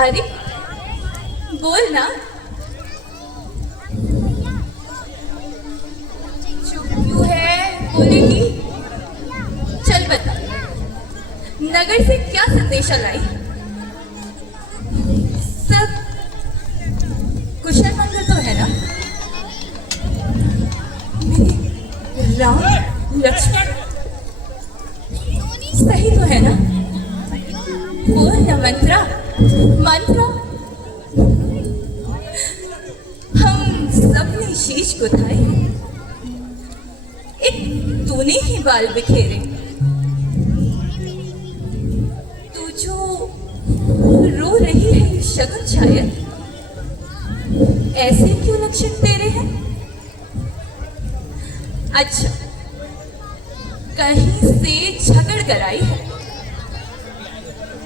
अरे बोल ना। चुप क्यों है, बोलेगी। चल बता, नगर से क्या संदेशा लाई। सब कुशल मंगल तो है ना। मेरे राम लक्ष्मण सही तो है ना। बोल ना मंत्रा, मंत्रा। हम सबने शीश गुथाए, एक तूने ही बाल बिखेरे। तू जो रो रही है ये शगुन शायद, ऐसे क्यों लक्षण तेरे हैं। अच्छा, कहीं से झगड़ कर आई है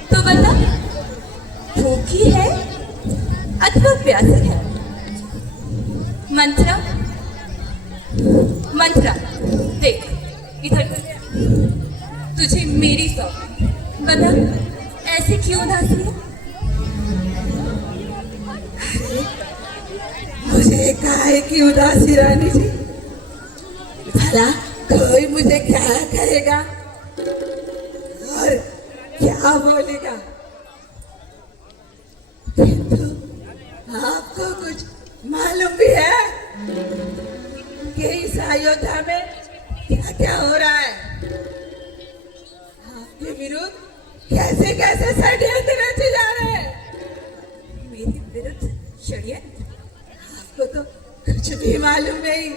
तो बता, भूखी है अथवा प्यासी है। मंत्रा, मंत्रा देख इधर, तुझे मेरी सौंप। बता ऐसे क्यों उदासी है। मुझे काहे की उदासी रानी जी। भला कोई मुझे क्या कहेगा और क्या बोलेगा, किंतु आपको कुछ मालूम भी है कि इस अयोध्या में क्या क्या हो रहा है। आपके विरुद्ध कैसे कैसे षड्यंत्र रचे जा रहे हैं। मेरे विरुद्ध षड्यंत्र। आपको तो कुछ भी मालूम नहीं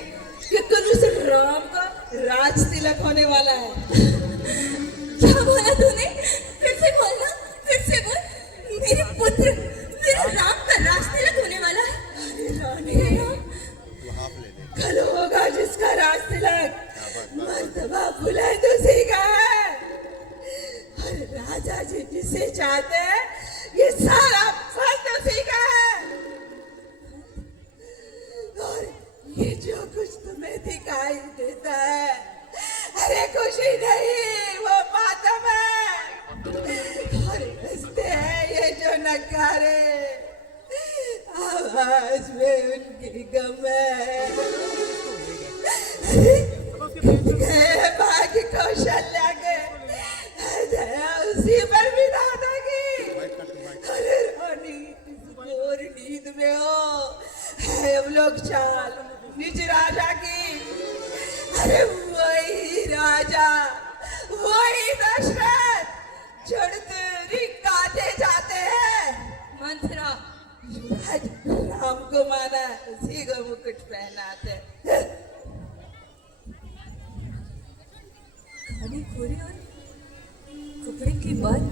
कि कुछ उस राम का राज तिलक होने वाला है। क्या बोला तूने, फिर से बोलना, फिर से बोल। मेरे पुत्र, मेरे राम का राज तिलक होने वाला है। अरे रानी, कल होगा जिसका राज तिलक, मर्तबा बुलंद उसी का है। और राजा जी जिसे चाहते हैं ये सारा फंड उसी का है। और ये जो कुछ तुम्हें दिखाई देता है, अरे खुशी नहीं, वो मातम है। और हंसते हैं ये जो नकारे, आवाज में उनकी गम है। गए भाग्य कौशल्या के, दया उसी पर भी दादा की। अरे रानी, घोर नींद में हो है हम लोग चाल निज राजा की। अरे वही राजा, वही दशरथ जड़तेरी काटे जाते हैं। मंत्रा, आज राम को माना, उसी को मुकुट पहनाते। खाने खोरे और कपड़े के बाद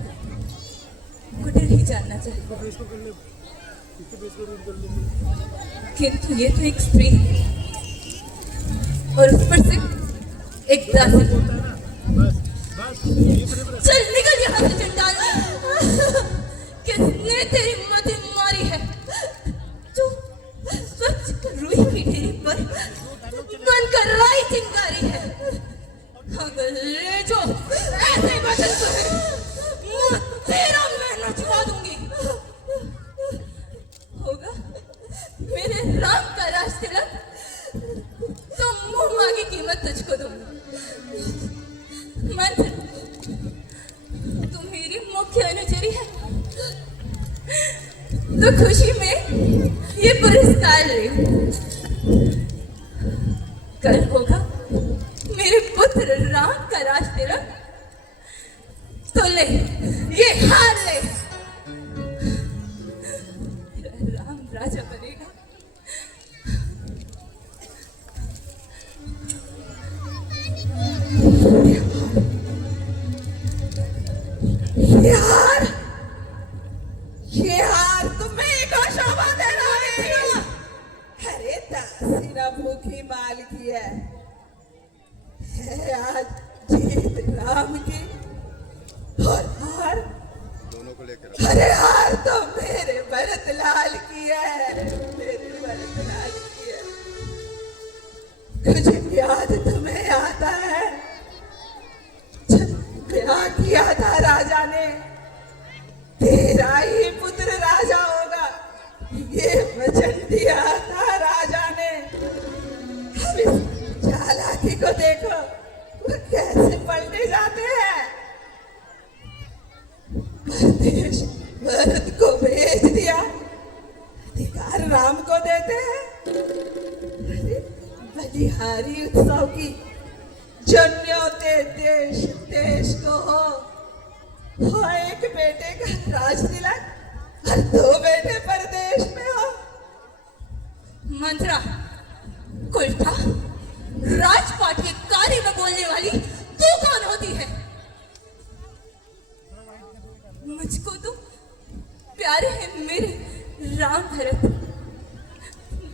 कुटिर ही जानना चाहिए, किंतु ये तो एक स्त्री है और उस पर से एक दासी। चल निकल यहाँ से चंडाल। किसने तेरी मति मारी है जो स्वच्छ कर रुई की ढेरी पर बनकर राई चिंगारी है। अगले जो ऐसे बदल कर तेरा मैं नचवा दूंगी। होगा मेरे राम का राज तिलक तो मुंह मांगी कीमत तुझको दूंगी। मंत्र, तू मेरी मुख्य अनुचरी है तो खुशी में ये पुरस्कार ले। कल होगा मेरे पुत्र राम का राज तिलक, तो ले ये हार ले। राम राजा बनेगा। यार, ये हार तुम्हें को शोभा दे रहा है। अरे दासी ना भूखी माल की है आज जीत राम की। और हार दोनों को लेकर, अरे हार तो मेरे भरत लाल की है, मेरे भरत लाल की है। कुछ याद तुम्हें आता है जब ब्याह किया था राजा ने, तेरा ही पुत्र राज दिया था राजा ने। अब इस चालाकी को देखो, वो कैसे पलटे जाते हैं। परदेश भरत को भेज दिया, अधिकार राम को देते हैं। अरे बलिहारी उत्सव की जन्योते देश देश को हो एक बेटे का राज तिलक और दो बेटे परदेश में हो। मंत्रा उल्टा राजपाट के कार्य में बोलने वाली तू कौन होती है? मुझको तो प्यारे हैं मेरे राम भरत,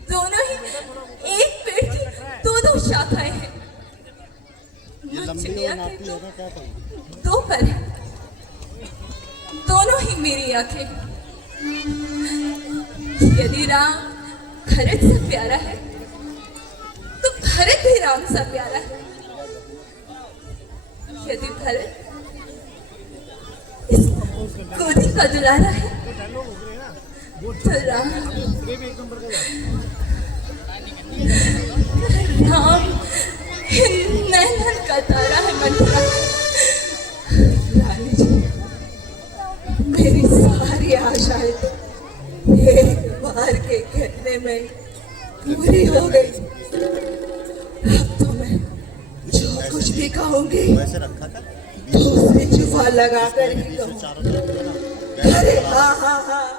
दोनों ही एक पेड़ की दो शाखाएं हैं। चिड़िया के दो पर हैं, दोनों ही मेरी आंखें। यदि राम भरत से प्यारा है तो भरत भी राम सा प्यारा है। यदि भरत इस गोदी का दुलारा है तो राम नैनन का तारा है। मंत्रा रानी जी, मेरी सारी आशाएं तो एक बार के कहने में पूरी हो गई। अब तो मैं जो कुछ भी कहूंगी वैसे रखा था दूसरी जुफा लगा कर ही कहूँ। अरे हाँ हाँ हाँ,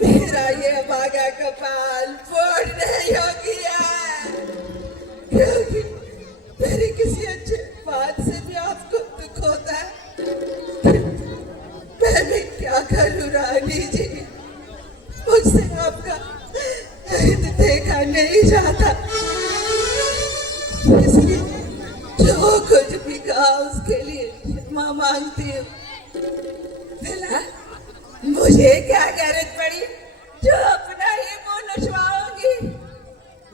मेरा ये भागा कपाल फोड़ने योगी है, क्योंकि मेरी किसी अच्छे बात से भी आपको दुख होता है। मैं भी क्या करूँ रानी जी, मुझसे आपका हित देखा नहीं जाता, इसलिए जो कुछ भी कहा उसके लिए क्षमा मांगती हूँ। भला मुझे क्या गरज पड़ी जो अपना ही मुंह नचवाऊंगी?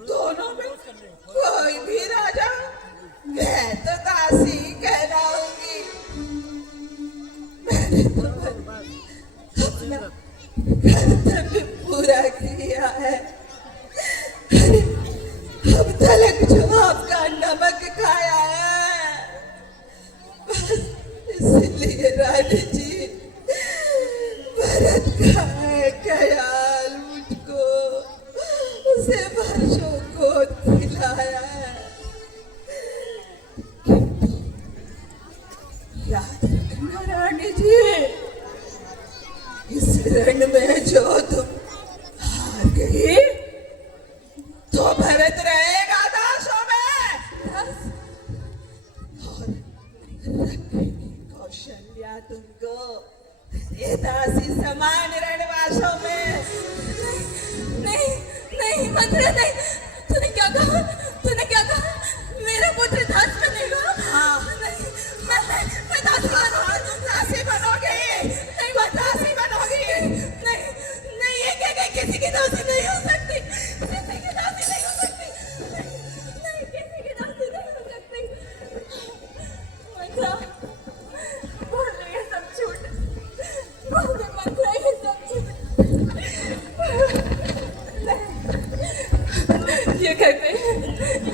दोनों में कोई भी राजा, मैं तो दासी कहलाऊंगी। मैंने तो अपना कर्तव्य पूरा किया है। अरे अब तक जो आपका नमक खाया है, बस इसलिए रानी जी भरत का है ख्याल मुझको उसे वर्षों को खिलाया है। याद रखना रानी जी, इस रण में जो तुम हार गई तो भरत रहेगा दासों में। और रखेगी कौशल्या तुमको ये दासी समान रणवासों में। नहीं नहीं मंत्रा नहीं, तूने क्या कहा? तूने क्या कहा? मेरा पुत्र दास बनेगा? हाँ, नहीं, मैं दासी बनूंगी। दासी बनोगे? नहीं, मैं दासी बनूंगी। नहीं नहीं, ये क्या कहीं किसी की दासी नहीं हो सकती, किसी की दासी नहीं हो सकती। नहीं नहीं, किसी की दासी नहीं हो सकती। मंत्रा बोल रही है सब झूठ, बोल रही मंत्रा ये सब झूठ।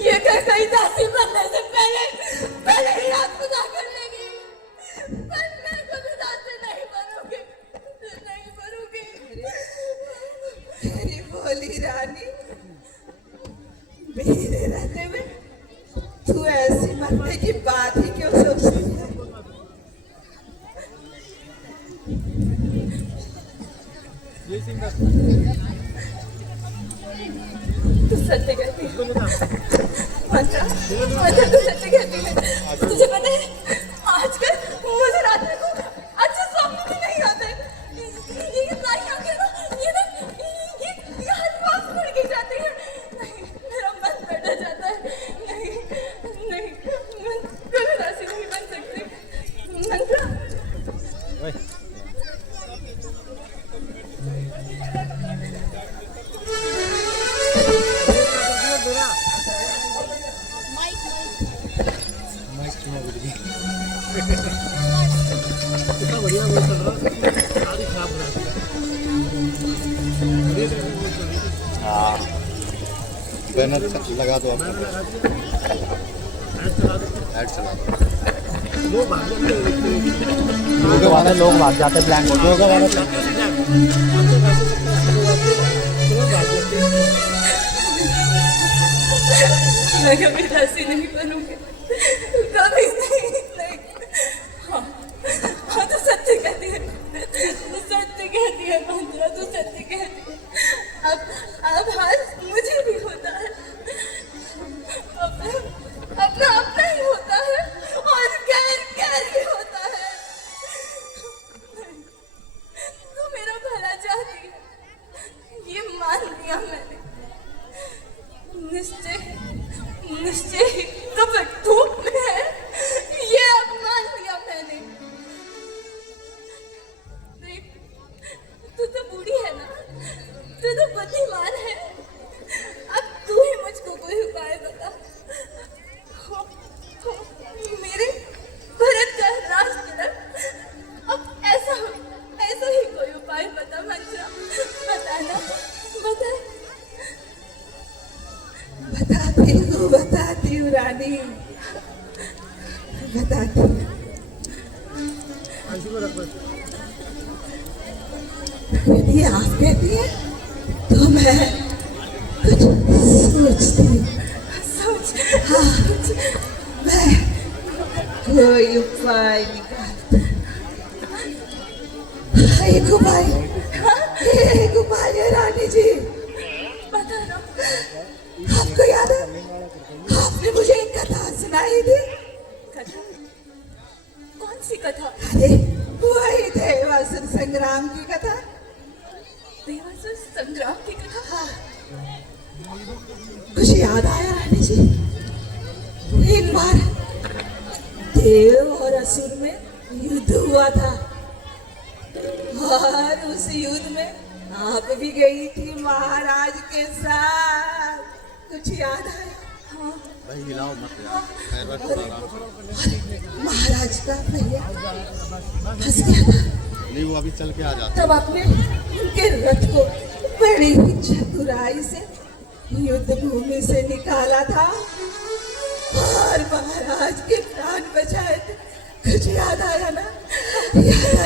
ये कर कहीं दासी बनने से पहले ही आप खुदा कर लेगी। पर मैं कभी दासी नहीं बनूंगी, नहीं बनूंगी। मेरी भोली रानी, मेरे रहते में तू ऐसी मरने की बात ही क्यों सोचती है? तू सत्य कहती है मंत्रा, मंत्रा तू सत्य कहती है। तुझे पता है आजकल मुझे रात में को अच्छे स्वप्न भी नहीं आते। ये सारी आंखें ना, ये हाथ पास पड़ के जाती है। नहीं, मेरा मन बैठा जाता है। नहीं नहीं, मैं कभी दासी नहीं बन सकती। मंत्रा कितना बढ़िया वो चल रहा है, सारी खराब हो रहा है। हाँ बैनर लगा दो आप, ऐड चला दो। लोग भाग जाते प्लान हो मैं कभी ऐसी नहीं बनूंगी, कभी नहीं। हाँ हाँ, तो सत्य कहती है, तो सत्य कहती है मंत्रा, तो सत्य कहती है। अब हाल मुझे भी होता है, अपना अपना ही होता है और गैर ही होता है। तो मेरा भला चाहती है, ये मान लिया मैंने। निश्चय ही कपट धूप में है, ये अब मान लिया मैंने। देख, तू तो बूढ़ी है ना, तू तो बुद्धिमान है। अब तू ही मुझको कोई उपाय बता। हो, मेरे भरत का राज तिलक, अब ऐसा ही कोई उपाय बता मंत्रा, बताना, बता। बताती हूँ रानी, बताती हूँ। यदि आप कहती है तो मैं कुछ सोचती हूँ। हाँ, मैं कोई उपाय निकालती हूँ। एक उपाय है रानी जी, बता ना। आपको याद है आपने मुझे एक कथा सुनाई थी? कथा? कौन सी कथा? अरे वही देवासुर संग्राम की कथा। देवासुर संग्राम की कथा? हाँ, कुछ याद आया रानी जी? एक बार देव और असुर में युद्ध हुआ था और उस युद्ध में आप भी गई थी महाराज के साथ। कुछ याद आया? हाँ, भाई हिलाओ मत यार, पैर थोड़ा आराम। महाराज का भैया फंस गया था, नहीं वो अभी चल के आ जाता। तब आपने उनके रथ को बड़ी ही चतुराई से युद्ध भूमि से निकाला था और महाराज के प्राण बचाए थे। कुछ याद आया ना? याद